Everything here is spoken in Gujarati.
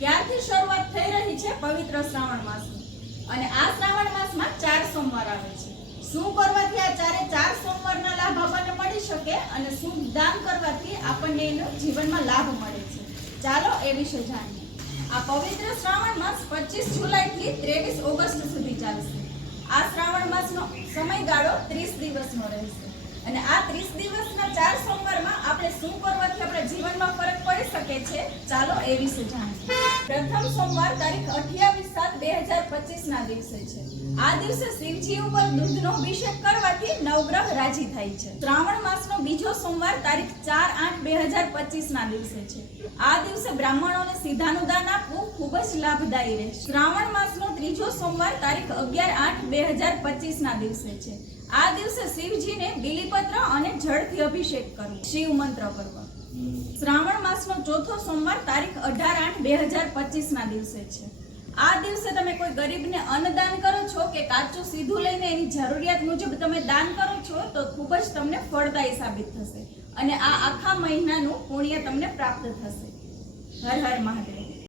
ત્યારથી શરૂઆત થઈ રહી છે પવિત્ર શ્રાવણ માસની અને આ શ્રાવણ માસમાં 4 સોમવાર આવે છે। શું કરવાથી આ ચારે સોમવારના લાભ આપણને મળી શકે અને શું દાન કરવાથી આપણને એનો જીવનમાં લાભ મળે છે, ચાલો એ વિશે જાણીએ। આ પવિત્ર શ્રાવણ માસ 25 જુલાઈથી 23 ઓગસ્ટ સુધી ચાલશે। આ શ્રાવણ માસનો સમયગાળો 30 દિવસનો રહેશે અને આ 30 દિવસના 4 સોમવારમાં આપણે શું કરવાથી આપણા જીવનમાં ફરક પડી શકે છે, ચાલો એ વિશે જાણીએ। પ્રથમ સોમવાર તારીખ 28/7/2025 ના દિવસે છે। આ દિવસે શિવજી ઉપર દૂધનો અભિષેક કરવાથી નવગ્રહ રાજી થાય છે। શ્રાવણ માસનો બીજો સોમવાર તારીખ 4/8/2025 ના દિવસે છે। આ દિવસે બ્રાહ્મણોને સીધાનું દાન આપવું ખૂબ જ લાભદાયી રહેશે। શ્રાવણ માસનો ત્રીજો સોમવાર તારીખ 11/8/2025 ના દિવસે છે। આ દિવસે શિવજીને બીલીપત્ર અને જળથી અભિષેક કરવો, શિવ મંત્ર કરવો। શ્રાવણ માસનો ચોથો સોમવાર તારીખ 18/8/2025 ના દિવસે છે। આ દિવસે તમે કોઈ ગરીબને અન્નદાન કરો છો કે કાચું સીધું લઈને એની જરૂરિયાત મુજબ તમે દાન કરો છો તો ખૂબ જ તમને ફળદાયી સાબિત થશે અને આ આખા મહિનાનું પુણ્ય તમને પ્રાપ્ત થશે। હર હર મહાદેવ।